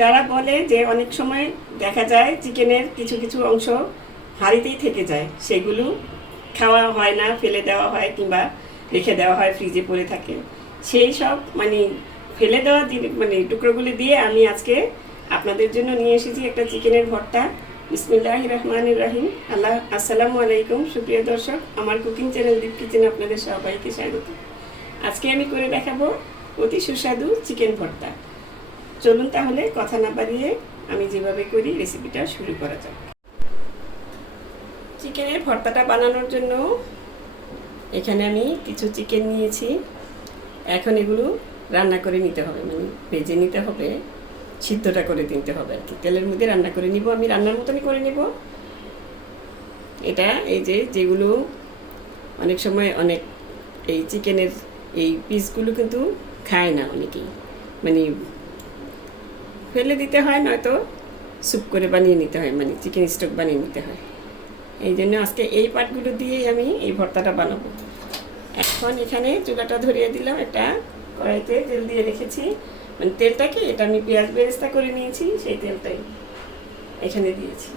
যারা বলে যে অনেক সময় দেখা যায় চিকেনের কিছু কিছু অংশ হাঁড়িতেই থেকে যায়, সেগুলো খাওয়া হয় না, ফেলে দেওয়া হয় কিংবা রেখে দেওয়া হয়, ফ্রিজে পড়ে থাকে, সেই সব মানে ফেলে দেওয়া মানে টুকরোগুলি দিয়ে আমি আজকে আপনাদের জন্য নিয়ে এসেছি একটা চিকেনের ভর্তা। বিসমিল্লাহির রহমানির রহিম। আসসালামু আলাইকুম সুপ্রিয় দর্শক, আমার কুকিং চ্যানেল দীপ কিচেনে আপনাদের সবাইকে স্বাগত। আজকে আমি করে দেখাবো অতি সুস্বাদু চিকেন ভর্তা। চলুন তাহলে কথা না বাড়িয়ে আমি যেভাবে করি রেসিপিটা শুরু করা যাক। চিকেনের ভর্তাটা বানানোর জন্য এখানে আমি কিছু চিকেন নিয়েছি। এখন এগুলো রান্না করে নিতে হবে, মানে ভেজে নিতে হবে, সিদ্ধটা করে দিতে হবে আর কি। তেলের মধ্যে রান্না করে নিব, আমি রান্নার মতো আমি করে নিব এটা। এই যেগুলো অনেক সময় অনেক এই চিকেনের এই পিসগুলো কিন্তু খায় না অনেকেই, মানে ফেলে দিতে হয়, নয়তো স্যুপ করে বানিয়ে নিতে হয়, মানে চিকেন স্টক বানিয়ে নিতে হয়। এই জন্য আজকে এই পার্টগুলো দিয়েই আমি এই ভর্তাটা বানাবো। এখন এখানে চুলাটা ধরিয়ে দিলাম, একটা কড়াইতে তেল দিয়ে রেখেছি, মানে তেলটাকে এটা আমি পেঁয়াজ বেরেস্তা করে নিয়েছি, সেই তেলটাই এখানে দিয়েছি।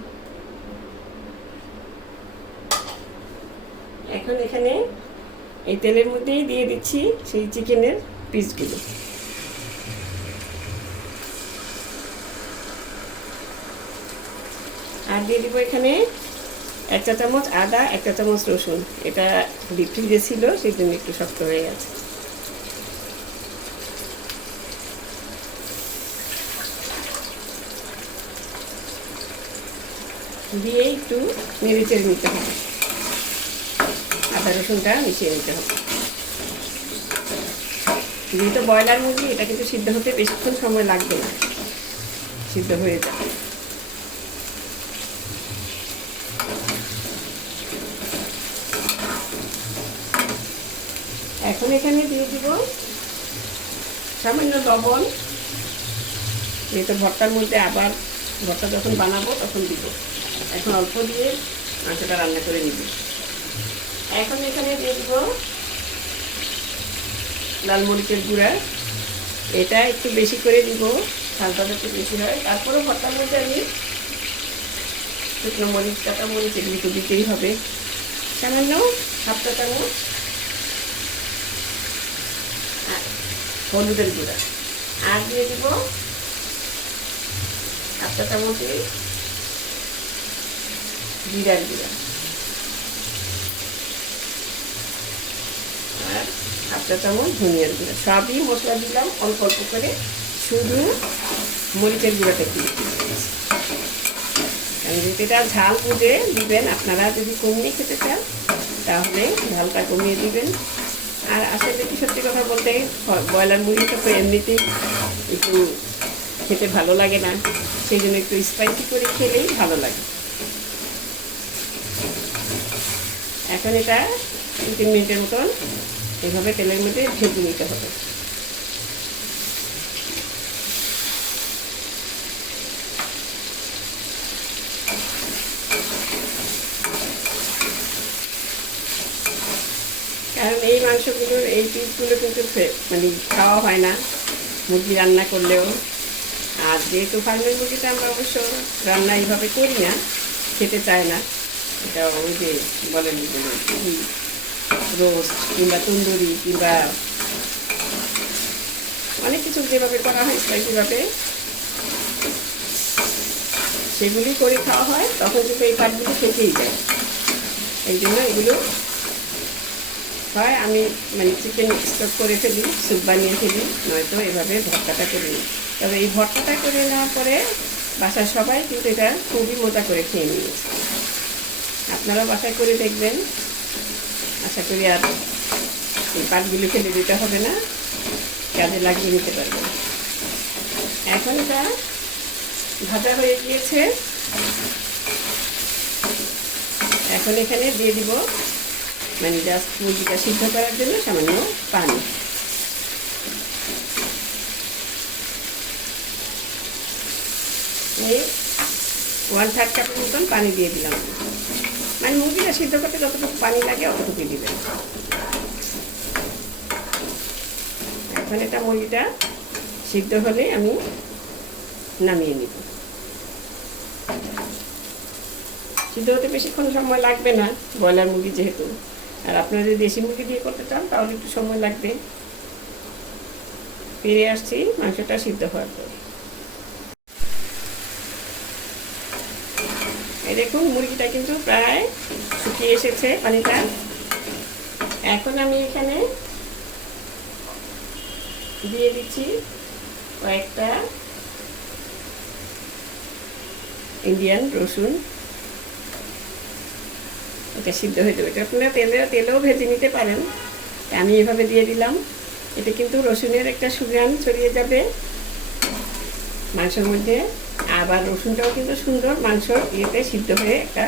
এখন এখানে এই তেলের মধ্যেই দিয়ে দিচ্ছি সেই চিকেনের পিসগুলো। আর দিয়ে দিব এখানে 1 চা চামচ আদা, 1 চা চামচ রসুন। এটা ডিপ ফ্রিজে ছিল, সেই জন্য একটু শক্ত হয়ে গেছে। দিয়ে একটু নেড়ে চেড়ে নিতে হবে, আদা রসুনটা মিশিয়ে নিতে হবে। যেহেতু ব্রয়লার মুরগি, এটা কিন্তু সিদ্ধ হতে বেশিক্ষণ সময় লাগবে না, সিদ্ধ হয়ে যাবে। এখন এখানে দিয়ে দিব সামান্য লবণ, যেহেতু ভর্তার মধ্যে আবার ভর্তা যখন বানাবো তখন দিব। এখন অল্প দিয়ে মাংসটা রান্না করে নিব। এখন এখানে দিয়ে দিব লাল মরিচের গুঁড়া, এটা একটু বেশি করে দিব, ঝালটা একটু বেশি হয়। তারপরেও ভর্তার মধ্যে আমি শুকনো মরিচ, কাঁচা মরিচ এগুলো একটু দিতেই হবে, সামান্য 1/2 চা চামচ হলুদের গুঁড়া, আর দিয়ে দিব 1/2 চা চামচ জিরার গুঁড়া, আর 1/2 চা চামচ ধনিয়ার গুঁড়া। সবই মশলা দিলাম অল্প অল্প করে, শুধু মরিচের গুঁড়াটা একটু দিয়েছি। কারণ এটা ঝাল বুঝে দিবেন, আপনারা যদি কমিয়ে খেতে চান তাহলে ঝালটা কমিয়ে দিবেন। আর আসলে কি সত্যি কথা বলতে ব্রয়লার মুরগিটা তো এমনিতে একটু খেতে ভালো লাগে না, সেই জন্য একটু স্পাইসি করে খেলেই ভালো লাগে। এখন এটা 2-3 মিনিটের মতন এইভাবে তেলের মধ্যে ভেজে নিতে হবে। কারণ এই মাংসগুলোর এই পিসগুলো কিন্তু মানে খাওয়া হয় না মুরগি রান্না করলেও। আর যেহেতু ফার্মের মুরগিটা আমরা অবশ্য রান্না এইভাবে করি না, খেতে চায় না, এটা ওই যে বলেন রোস্ট কিংবা তন্দুরি কিংবা অনেক কিছু যেভাবে করা হয় স্পাইসিভাবে, সেগুলি করে খাওয়া হয়, তখন কিন্তু এই পার্টগুলো থেকেই যায়। এই জন্য এগুলো হয় আমি মানে চিকেন স্টক করে ফেলি, স্যুপ বানিয়ে ফেলি, নয়তো এভাবে ভর্তাটা করে নিই। তবে এই ভর্তাটা করে নেওয়ার পরে বাসার সবাই কিন্তু এটা খুবই মজা করে খেয়ে নিয়েছে। আপনারাও বাসায় করে দেখবেন, আশা করি আর এই পাটগুলো ফেলে দিতে হবে না, কাজে লাগিয়ে নিতে পারবেন। এখন এটা ভাজা হয়ে গিয়েছে, এখন এখানে দিয়ে দিব মানে জাস্ট মুরগিটা সিদ্ধ করার জন্য সামান্য পানি। এই 1/3 কাপের মতন পানি দিয়ে দিলাম, মানে মুরগিটা সিদ্ধ করতে যতটুকু পানি লাগে অতটুকু দিবেন। এখন এটা মুরগিটা সিদ্ধ হলে আমি নামিয়ে নিব। সিদ্ধ হতে বেশিক্ষণ সময় লাগবে না, ব্রয়লার মুরগি যেহেতু। আর আপনারা যদি দেশি মুরগি দিয়ে করতে চান তাহলে একটু সময় লাগবে। ফিরে আসছি মাংসটা সিদ্ধ হওয়ার পর। এই দেখুন মুরগিটা কিন্তু প্রায় শুকিয়ে এসেছে পানিটা। এখন আমি এখানে দিয়ে দিচ্ছি কয়েকটা ইন্ডিয়ান রসুন। এটা সিদ্ধ হয়ে যাবে। এটা আপনারা তেলেও ভেজে নিতে পারেন, আমি এভাবে দিয়ে দিলাম। এতে কিন্তু রসুনের একটা সুঘ্রাণ ছড়িয়ে যাবে মাংসের মধ্যে। আবার রসুনটাও কিন্তু সুন্দর মাংসর ইয়েতে সিদ্ধ হয়ে একটা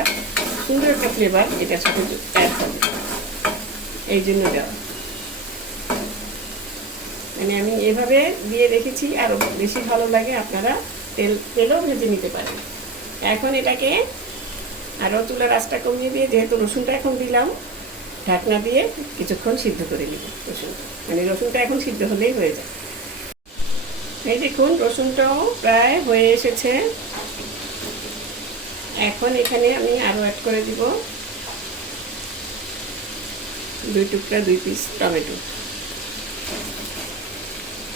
সুন্দর একটা ফ্লেভার এটার সাথে অ্যাড হবে, এই জন্য দেওয়া। মানে আমি এভাবে দিয়ে রেখেছি, আরও বেশি ভালো লাগে। আপনারা তেলও ভেজে নিতে পারেন। এখন এটাকে আরও চুলার আঁচটা কমিয়ে দিয়ে, যেহেতু রসুনটা এখন দিলাম, ঢাকনা দিয়ে কিছুক্ষণ সিদ্ধ করে নিব রসুনটা। মানে রসুনটা এখন সিদ্ধ হলেই হয়ে যায়। এই দেখুন রসুনটাও প্রায় হয়ে এসেছে। এখন এখানে আমি আরও অ্যাড করে দিব 2 পিস টমেটো।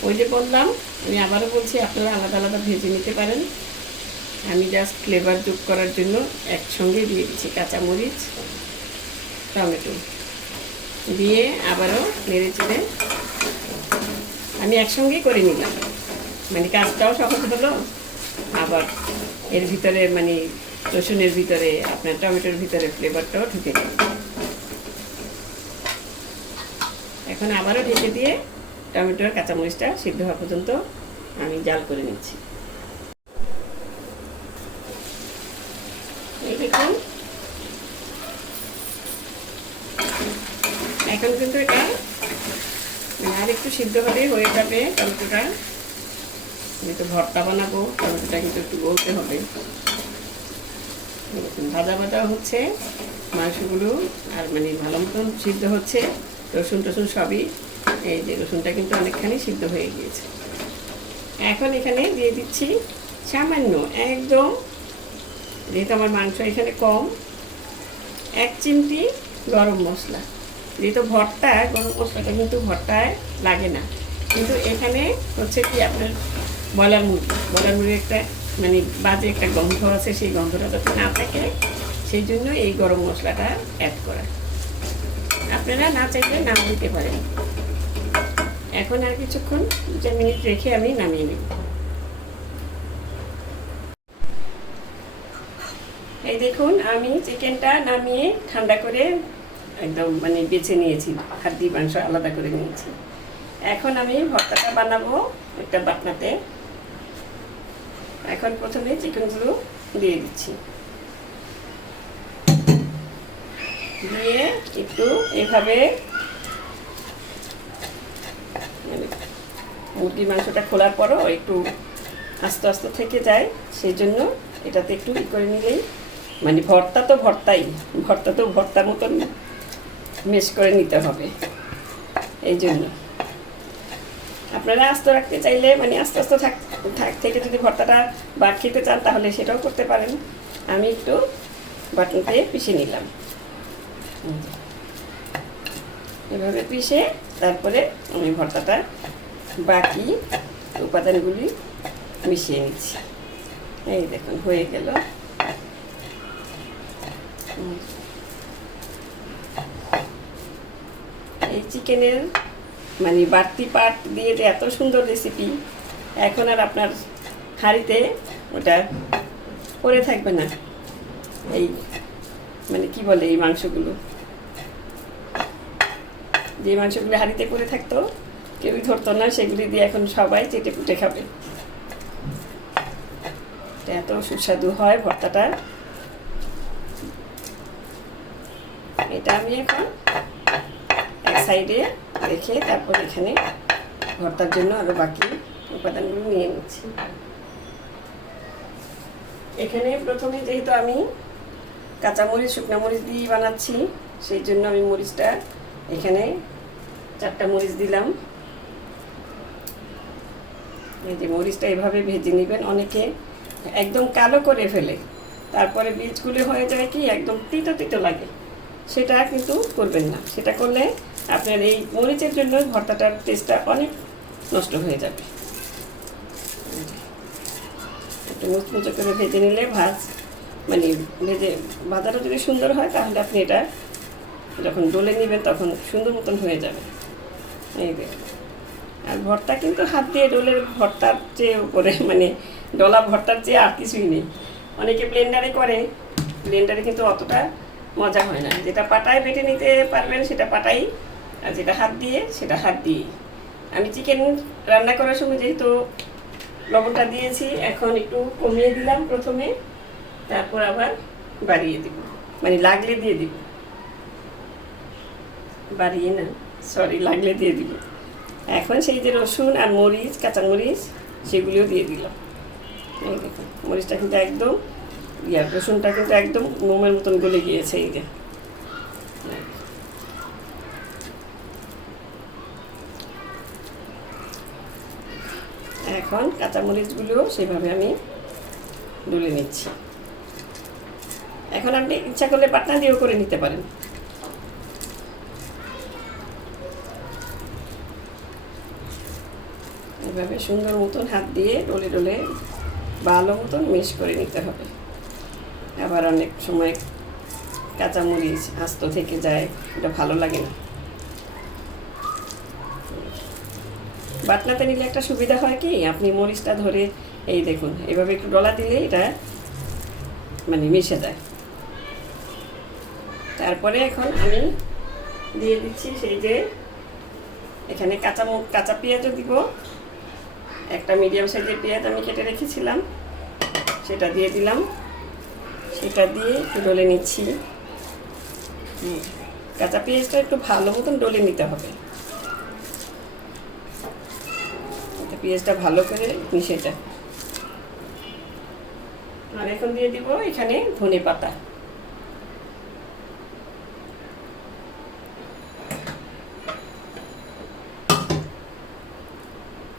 ওই যে বললাম, আমি আবারও বলছি, আপনারা আলাদা আলাদা ভেজে নিতে পারেন। আমি জাস্ট ফ্লেভার যোগ করার জন্য একসঙ্গে দিয়ে দিচ্ছি কাঁচামরিচ, টমেটো দিয়ে আবারও নেড়ে চেড়ে আমি একসঙ্গেই করে নিলাম। মানে কাজটাও সহজ হলো, আবার এর ভিতরে মানে রসুনের ভিতরে আপনার টমেটোর ভিতরে ফ্লেভারটাও ঢুকে গেল। এখন আবারও ঢেকে দিয়ে টমেটোর কাঁচামরিচটা সিদ্ধ হওয়া পর্যন্ত আমি জাল করে নিচ্ছি। এই দেখুন এখন কিন্তু এটা আর একটু সিদ্ধ হলেই হয়ে যাবে টমেটোটা। আমি তো ভর্তা বানাবো, টমেটোটা কিন্তু একটু গলতে হবে। ভাজা ভাজা হচ্ছে মাংসগুলো, আর মানে ভালো মতন সিদ্ধ হচ্ছে। রসুন টসুন সবই, এই যে রসুনটা কিন্তু অনেকখানি সিদ্ধ হয়ে গিয়েছে। এখন এখানে দিয়ে দিচ্ছি সামান্য একদম, যেহেতু আমার মাংস এখানে কম, 1 চিমটি গরম মশলা। যেহেতু ভর্তা, গরম মশলাটা কিন্তু ভর্তায় লাগে না, কিন্তু এখানে হচ্ছে কি আপনার ব্রয়লার মুরগির একটা মানে বাজে একটা গন্ধ আছে, সেই গন্ধটা যাতে না থাকে সেই জন্য এই গরম মশলাটা অ্যাড করা। আপনারা না চাইলে নাও দিতে পারেন। এখন আর কিছুক্ষণ 2 মিনিট রেখে আমি নামিয়ে নেব। এই দেখুন আমি চিকেনটা নামিয়ে ঠান্ডা করে একদম মানে বেছে নিয়েছি, হাড্ডি মাংস আলাদা করে নিয়েছি। এখন আমি ভর্তাটা বানাবো একটা বাটনাতে। এখন প্রথমে চিকেনগুলো দিয়ে দিচ্ছি, দিয়ে একটু এভাবে মানে মুরগির মাংসটা খোলার পরও একটু আস্তে আস্তে থেকে যায়, সেই জন্য এটাতে একটু ই করে নিলেই, মানে ভর্তা তো ভর্তার মতন মেশ করে নিতে হবে। এই জন্য আপনারা আস্তে রাখতে চাইলে মানে আস্তে আস্তে থেকে যদি ভর্তাটা বাট খেতে চান তাহলে সেটাও করতে পারেন। আমি একটু বাটনতে পিষে নিলাম, এভাবে পিষে তারপরে আমি ভর্তাটা বাকি উপাদানগুলি মিশিয়ে নিচ্ছি। এই দেখুন হয়ে গেল। এই চিকেনের মানে বাড়তি পার্ট দিয়ে যে এত সুন্দর রেসিপি, এখন আর আপনার হাঁড়িতে ওটা পড়ে থাকবে না। এই মানে কি বলে, এই মাংসগুলো, যে মাংসগুলো হাঁড়িতে পড়ে থাকতো কেউই ধরতো না, সেগুলি দিয়ে এখন সবাই চেটে পুটে খাবে। এত সুস্বাদু হয় ভর্তাটা। এটা আমি এখন এক সাইডে রেখে তারপর এখানে ভর্তার জন্য আরো বাকি উপাদানগুলো নিয়ে নিচ্ছি। এখানে প্রথমে যেহেতু আমি কাঁচামরিচ শুকনো মরিচ দিয়ে বানাচ্ছি, সেই জন্য আমি মরিচটা এখানে 4টা মরিচ দিলাম। এই যে মরিচটা এভাবে ভেজে নেবেন। অনেকে একদম কালো করে ফেলে, তারপরে বীজগুলো হয়ে যায় কি একদম তিতো তিতো লাগে, সেটা কিন্তু করবেন না। সেটা করলে আপনার এই মরিচের জন্য ভর্তাটার টেস্টটা অনেক নষ্ট হয়ে যাবে। একটু মুচমুচো করে ভেজে নিলে মানে ভাজাটা যদি সুন্দর হয় তাহলে আপনি এটা যখন ডলে নেবেন তখন সুন্দর মতন হয়ে যাবে। এই যে, আর ভর্তা কিন্তু হাত দিয়ে ডোলের ভর্তার চেয়ে উপরে, মানে ডলা ভর্তার চেয়ে আর কিছুই নেই। অনেকে ব্লেন্ডারে করে, ব্লেন্ডারে কিন্তু অতটা মজা হয় না। যেটা পাটায় বেটে নিতে পারবেন সেটা পাটাই, আর যেটা হাত দিয়ে সেটা হাত দিয়ে। আমি চিকেন রান্না করার সময় যেহেতু লবণটা দিয়েছি, এখন একটু কমিয়ে দিলাম প্রথমে, তারপর আবার বাড়িয়ে দিব, মানে লাগলে দিয়ে দিব, বাড়িয়ে না, সরি, লাগলে দিয়ে দিব। এখন সেই যে রসুন আর মরিচ, কাঁচামরিচ, সেগুলিও দিয়ে দিলাম। এই দেখুন মরিচটা কিন্তু একদম রসুনটা কিন্তু একদম মোমের মতন গলে গিয়েছে। এই যে এখন কাঁচামরিচগুলো সেভাবে আমি ডলে নিচ্ছি। এখন আপনি ইচ্ছা করলে বাটনা দিয়েও করে নিতে পারেন। এভাবে সুন্দর মতন হাত দিয়ে ডলে ডলে ভালো মতন মিক্স করে নিতে হবে। আবার অনেক সময় কাঁচামরিচ আস্ত থেকে যায়, এটা ভালো লাগে না। বাটনাতে নিলে একটা সুবিধা হয় কি, আপনি মরিচটা ধরে এই দেখুন এভাবে একটু ডলা দিলে এটা মানে মিশে যায়। তারপরে এখন আমি দিয়ে দিচ্ছি সেই যে এখানে কাঁচা পেঁয়াজও দিব। একটা মিডিয়াম সাইজের পেঁয়াজ আমি কেটে রেখেছিলাম, সেটা দিয়ে দিলাম। সেটা দিয়ে একটু ডলে নিচ্ছি। কাঁচা পেঁয়াজটা একটু ভালো মতন ডলে নিতে হবে, পেঁয়াজটা ভালো করে মিশে যায়। আর এখন দিয়ে দিব এখানে ধনে পাতা।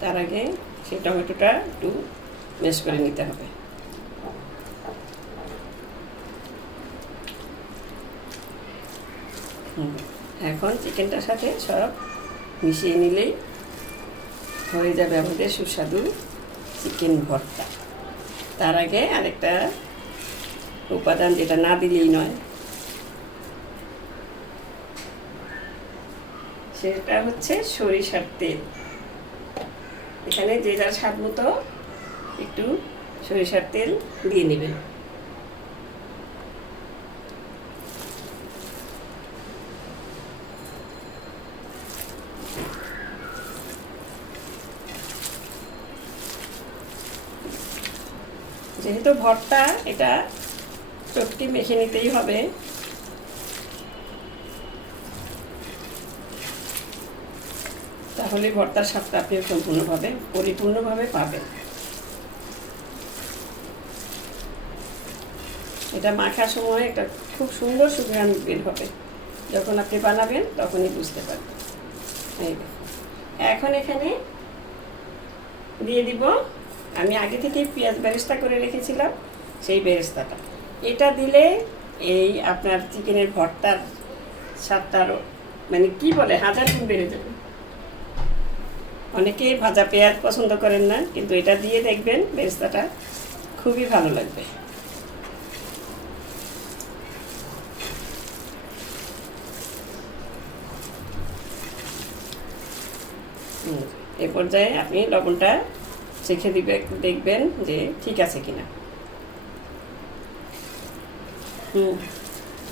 তার আগে সেই টমেটোটা একটু ম্যাশ করে নিতে হবে। এখন চিকেনটার সাথে সব মিশিয়ে নিলেই হয়ে যাবে আমাদের সুস্বাদু চিকেন ভর্তা। তার আগে আরেকটা উপাদান যেটা না দিলেই নয়, সেটা হচ্ছে সরিষার তেল। এখানে যে যার স্বাদ মতো একটু সরিষার তেল দিয়ে নেবেন। যেহেতু ভর্তা, এটা চটকি মেখে নিতেই হবে। তাহলে ভর্তার স্বাদটা আপনি পরিপূর্ণভাবে পাবেন। এটা মাখার সময় একটা খুব সুন্দর সুঘ্রাণ বের হবে। যখন আপনি বানাবেন তখনই বুঝতে পারবেন। এই এখন এখানে দিয়ে দিব আমি আগে থেকে পেঁয়াজ বেরেস্তা করে রেখেছিলাম, সেই বেরেস্তাটা। এটা দিলে এই আপনার চিকেনের ভর্তার স্বাদটা মানে কি বলে, 1000 গুণ বেড়ে যাবে। অনেকেই ভাজা পেঁয়াজ পছন্দ করেন না, কিন্তু এটা দিয়ে দেখবেন বেরেস্তাটা খুবই ভালো লাগবে। এ পর্যায়ে আপনি লবণটা চেখে দেখবেন যে ঠিক আছে কিনা।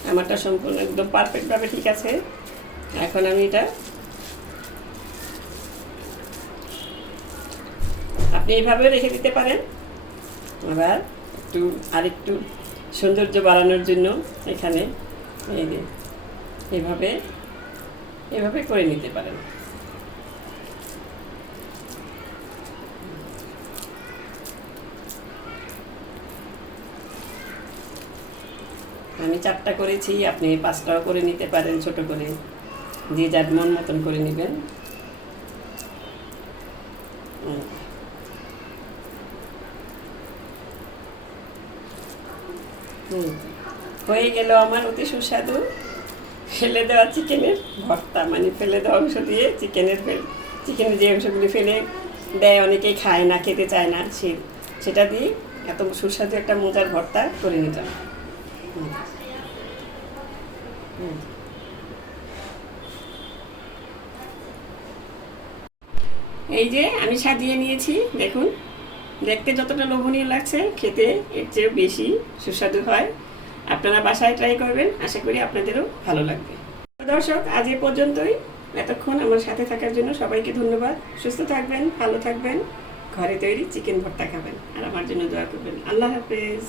আমারটা সম্পূর্ণ একদম পারফেক্টভাবে ঠিক আছে। এখন আমি এটা আপনি এইভাবে রেখে দিতে পারেন। আবার আরেকটু সৌন্দর্য বাড়ানোর জন্য এখানে এই যে এভাবে করে নিতে পারেন। আমি 4টা করেছি, আপনি 5টাও করে নিতে পারেন, ছোট করে, যে যার মন মতন করে নেবেন। হুম, হয়ে গেল আমার অতি সুস্বাদু ফেলে দেওয়া চিকেনের ভর্তা, মানে ফেলে দেওয়া অংশ দিয়ে চিকেনের যে অংশগুলি ফেলে দেয়, অনেকেই খায় না, খেতে চায় না, সেটা দিয়ে এত সুস্বাদু একটা মজার ভর্তা করে নিলাম। হুম, হুম। এই যে আমি সাজিয়ে নিয়েছি, দেখুন, দেখতে যতটা লোভনীয় লাগছে, খেতে এর চেয়েও বেশি সুস্বাদু হয়। আপনারা বাসায় ট্রাই করবেন, আশা করি আপনাদেরও ভালো লাগবে। দর্শক, আজ এ পর্যন্তই। এতক্ষণ আমার সাথে থাকার জন্য সবাইকে ধন্যবাদ। সুস্থ থাকবেন, ভালো থাকবেন, ঘরে তৈরি চিকেন ভর্তা খাবেন, আর আমার জন্য দোয়া করবেন। আল্লাহ হাফেজ।